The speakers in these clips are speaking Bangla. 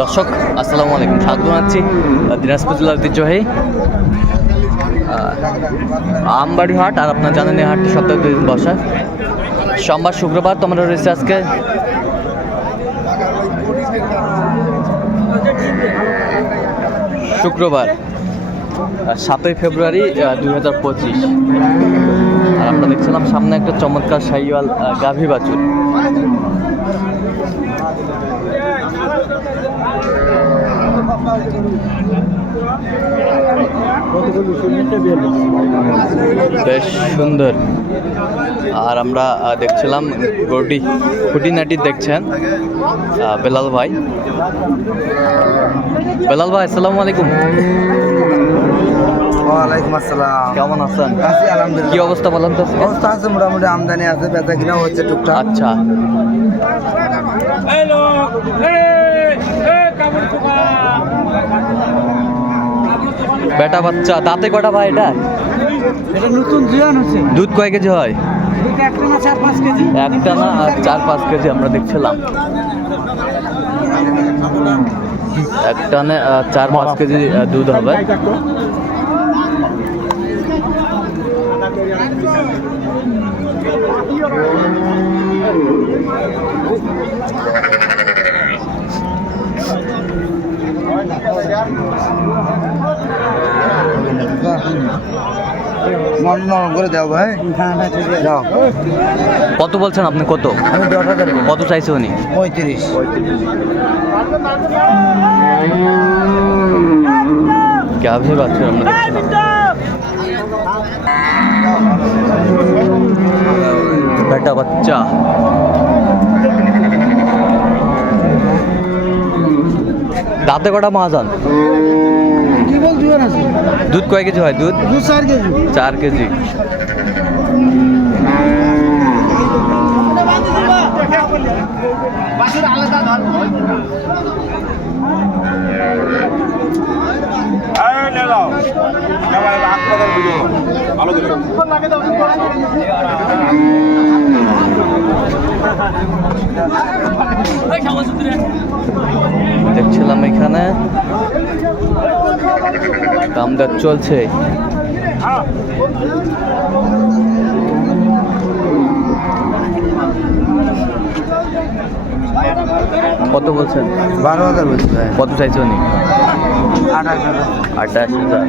দর্শক আসসালামু আলাইকুম। স্বাগত জানাচ্ছি দিনাজপুর জেলার ঐতিহ্যবাহী আমবাড়ি হাট আর আপনার জানেন এই হাটটি সপ্তাহে দুই দিন বসা। সোমবার শুক্রবার তোমরা রয়েছে আজকে। শুক্রবার সাতই ফেব্রুয়ারি দুই হাজার পঁচিশ। আর আমরা দেখছিলাম সামনে একটা চমৎকার আহ, গাভী বাছুর। বেশ সুন্দর। আর আমরা দেখছিলাম গরুটি খুঁটিনাটি দেখছেন আহ, বেলাল ভাই। বেলাল ভাই আসসালামু আলাইকুম। ওয়ালাইকুম আসসালাম। কেমন আছেন? আছি কি অবস্থা বলেন তো অবস্থা আছে মোটামুটি আমদানি আছে বেচা কিনা হচ্ছে টুকটাক। আচ্ছা। বেটা বাচ্চা দাঁতে কটা ভাই এটা? এটা নতুন জিয়ান হচ্ছে। দুধ কয় কেজি হয়? একটা না চার পাঁচ কেজি? একটা না আর চার পাঁচ কেজি আমরা দেখছিলাম। একটা না চার পাঁচ কেজি দুধ হবে। মন নরম করে দাও ভাই। যাও কত বলছেন আপনি? কত? আমি দশ হাজার কত চাইছে উনি? পঁয়ত্রিশ। গাভী বাচ্চা আমরা দেখছিলাম বেটা বাচ্চা। দাঁতে কটা মহাজন? কি জিয়ান আছে। দুধ কয় কেজি হয় দুধ? দু চার কেজি। চার কেজি। দেখছিলাম এখানে। দামদার চলছে। কত বলছেন? বারো হাজার বলছি ভাই। কত চাইছে উনি? আঠাশ হাজার। আঠাশ হাজার।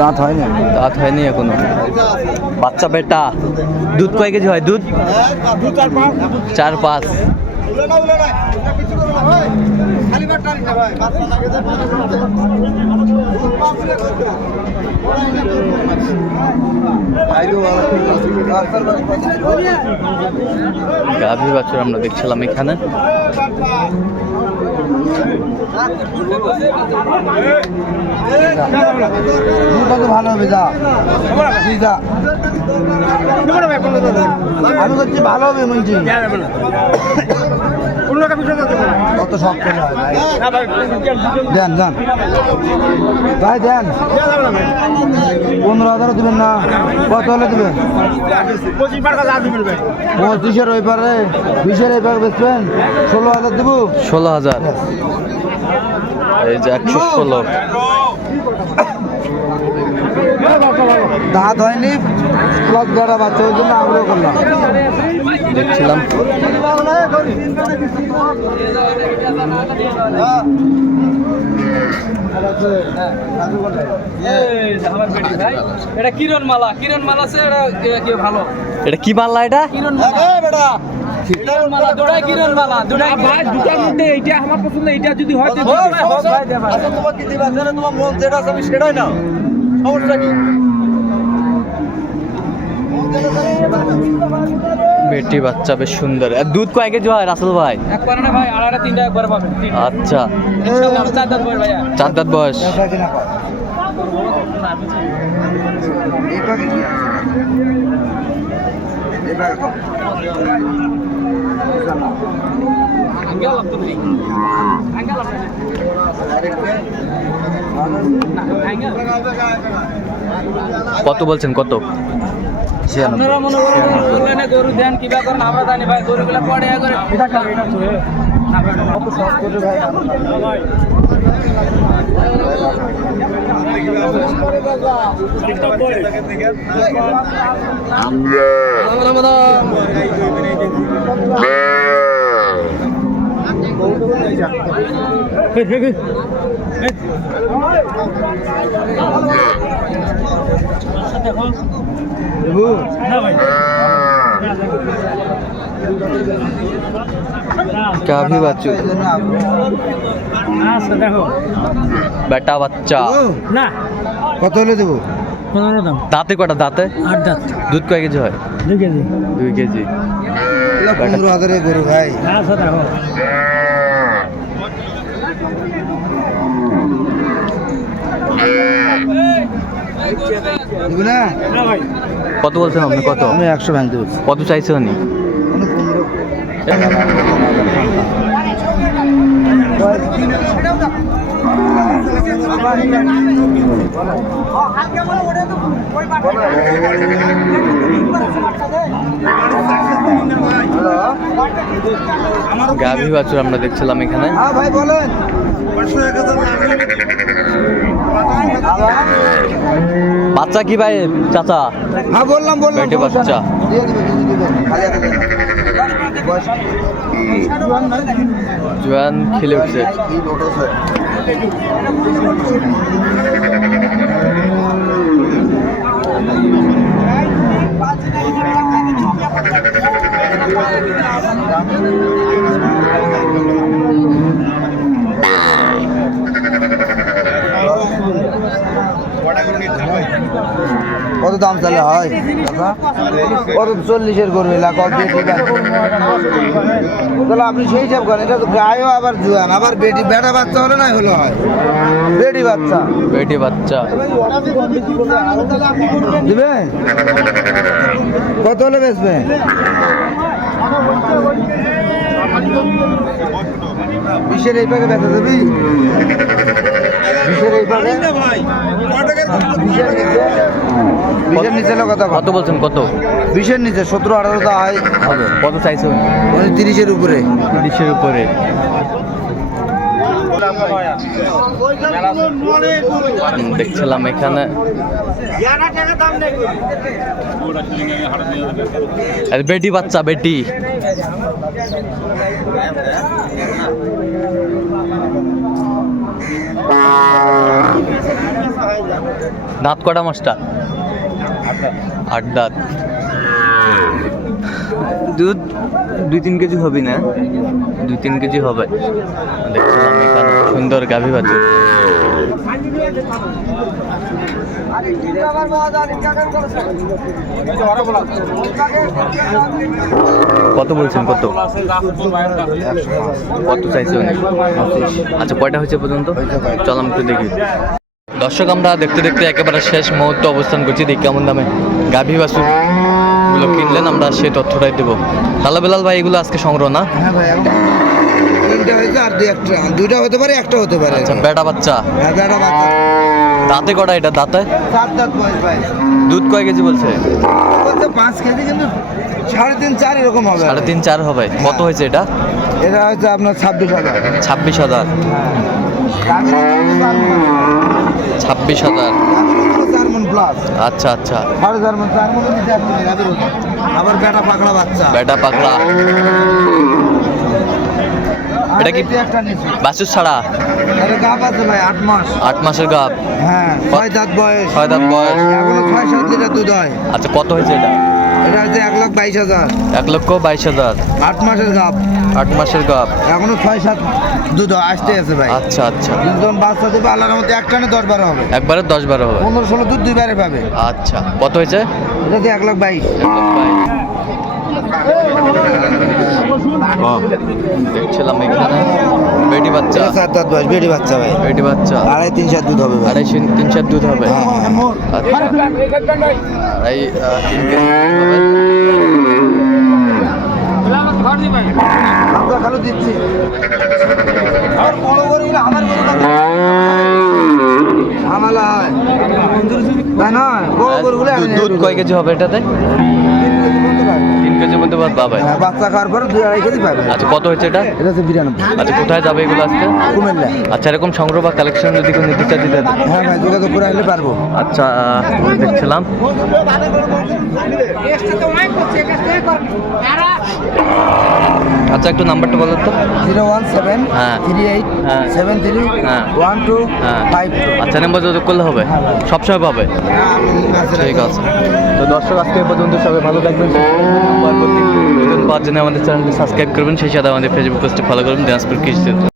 দাঁত হয় না দাঁত হয়নি এখনও। বাচ্চা বেটা দুধ কয় কেজি হয়? দুধ? চার পাঁচ। গাভী বাছুর আমরা দেখছিলাম এখানে। ভালো হবে যা আমি বলছি ভালো হবে বলছি নয় ভাই। দেন দেন। ভাই দেন। পনেরো হাজারও দেবেন না। কত হলে দেবেন? পঁচিশের ওই পারে। বিশের এই পারে বেচবেন? ষোলো হাজার দেবো? ষোলো হাজার। এই যে একশো ষোলো। দাঁত হয়নি। প্লাস বেড়া বাচ্চা ওই জন্য আগ্রহ করলাম। দেখছিলাম। এটা কিরণ মালা কিরণ মালা আছে এটা ভালো? এটা কি মাল্লা এটা? কিরণ মালা মালা মালা হয় আছে আমি না সমস্যা কি? বেটি বাচ্চা বেশ সুন্দর। আর দুধ কয় কেজি হয় রাসেল ভাই? একবারে না ভাই আড়াটা তিনটা একবারে পাবেন আচ্ছা। চার দাঁত বয়স। কত বলছেন কত? আপনারা মনে করেন অনলাইনে গরু দেন কিবা করেন আমরা জানি ভাই গরুগুলা পড়ে করে গাভী বাচ্চু আচ্ছা দেখো বেটা বাচ্চা ও, না কত হলে দেবো পনেরো দাম দাঁতে কটা দাঁতে আট দাঁত দুধ কয় কেজি হয় দুই কেজি দুই কেজি এগুলো পনেরো হাজারে গরু ভাই আচ্ছা দেখো দিবি না না ভাই কত বলছেন আপনি? কত? আমি একশো ভাঙতে বলছি। কত চাইছে উনি? গাভী বাছুর আমরা দেখছিলাম এখানে। হ্যাঁ ভাই বলেন। বাচ্চা কি ভাই চাচা? হ্যাঁ বললাম বললাম বাচ্চা। জোয়ান খেলে উঠছে। কি লোড কত দাম চালে হয়? কত চল্লিশের করবে কত তাহলে আপনি সেই হিসাব করেন এটা তো গায়েও আবার জুয়ান আবার বেটি বেটা বাচ্চা হলে না হলো হয়। বেটি বাচ্চা। বেটি বাচ্চা। দিবে? কত হলে বেচবে? বিশের এই পাকে বেচা দেবি? বিশের এই পাকে বিশের নিচে বিশের নিচে কথা কত বলছেন কত? বিশের নিচে সতেরো আঠারো তো হয় হবে কত চাইছে তিরিশের উপরে। তিরিশের উপরে। দেখছিলাম এখানে। বেটি বাচ্চা বেটি। দাঁত কটা মাছটা? আট দাঁত দুধ দুই তিন কেজি হবে না? দুই তিন কেজি হবে। দেখছিলাম এখানে সুন্দর গাভী বাছুর কত বলছেন, কত? কত চাইছে উনি আচ্ছা কয়টা হয়েছে পর্যন্ত? চল, আমি একটু দেখি। দর্শক, আমরা দেখতে দেখতে একেবারে শেষ মুহূর্তে অবস্থান করছি। দেখি কেমন দামে গাভী গুলো কিনলেন, আমরা সেই তথ্যটাই দেবো। তাহলে বেলাল ভাই, এগুলো আজকে সংগ্রহ না? হ্যাঁ ভাই আর দুই একটা দুইটা হতে পারে একটা হতে পারে। আচ্ছা বেটা বাচ্চা? হ্যাঁ বেটা বাচ্চা। দাঁতে কটা এটা দাঁতে? সাত দাঁত বয়স ভাই। দুধ কয় কেজি বলছে? বলতে পাঁচ কেজি কিন্তু সাড়ে তিন চার এরকম হবে। সাড়ে তিন চার হবে। কত হয়েছে এটা? এটা হচ্ছে আপনার ছাব্বিশ হাজার। ছাব্বিশ হাজার। ছাব্বিশ হাজার। আচ্ছা আচ্ছা। আবার বেটা পাকড়া বাচ্চা। বেটা পাকড়া। এটা কি- বাছুর ছাড়া? গাপ আছে ভাই আট মাস। আট মাসের গাপ? হ্যাঁ ছয় দাঁত বয়স। ছয় দাঁত বয়স। ছয় সাত লিটার দুধ হয়। আচ্ছা কত হয়েছে এটা? এটা হচ্ছে এক লাখ বাইশ হাজার। এক লক্ষ বাইশ হাজার। আট মাসের গাপ। আট মাসের গাপ। এখনও ছয় সাত দুধ আসতে আছে ভাই। আচ্ছা আচ্ছা। যখন বাচ্চা দেবে আল্লাহর মধ্যে এক টানে দশ বারো হবে। একবারে দশ বারো হবে। পনেরো ষোলো দুধ দুইবারে পাবে। আচ্ছা কত হয়েছে? এটা এক লাখ বাইশ। এক লক্ষ বাইশ। দেখছিলাম এখানে। বেটি বাচ্চা। এটা সাত দাঁত বয়স বেটি বাচ্চা ভাই। বেটি বাচ্চা। আড়াই তিন দুধ হবে ভাই। আড়াই তিন- তিন চার দুধ হবে। হ্যাঁ, হ্যাঁ, হ্যাঁ। আচ্ছা। আড়াই তিন কেজি দুধ দিচ্ছি। আর বড় আমার না। ঝামেলা হয়। কয় কেজি হবে এটাতে? কেজি। মধ্যে বাদ পাবে হ্যাঁ বাচ্চা খাওয়ার পরে দুই আড়াই কেজি পাবে। আচ্ছা কত হয়েছে এটা? এটা হচ্ছে বিরানব্বই। আচ্ছা কোথায় যাবে এগুলো আজকে? কুমিল্লা। আচ্ছা এরকম সংগ্রহ বা কালেকশন যদি কোনো নির্দিষ্ট দিতে হ্যাঁ ভাই যোগাযোগ করে আনলে পারব। আচ্ছা দেখছিলাম। আচ্ছা একটু নাম্বারটা বলো তো। জিরো ওয়ান সেভেন হ্যাঁ। থ্রি এইট হ্যাঁ। সেভেন থ্রি হ্যাঁ। ওয়ান টু হ্যাঁ। Five two. আচ্ছা নাম্বার যোগাযোগ করলে হবে? সবসময় পাবে? ঠিক আছে। তো দর্শক আজকে পর্যন্ত সবাই ভালো থাকবেন। পরবর্তী নতুন জন্য আমাদের চ্যানেলটি সাবস্ক্রাইব করবেন। সেই সাথে আমাদের ফেসবুক পেজটি ফলো করবেন। দিনাজপুর কৃষি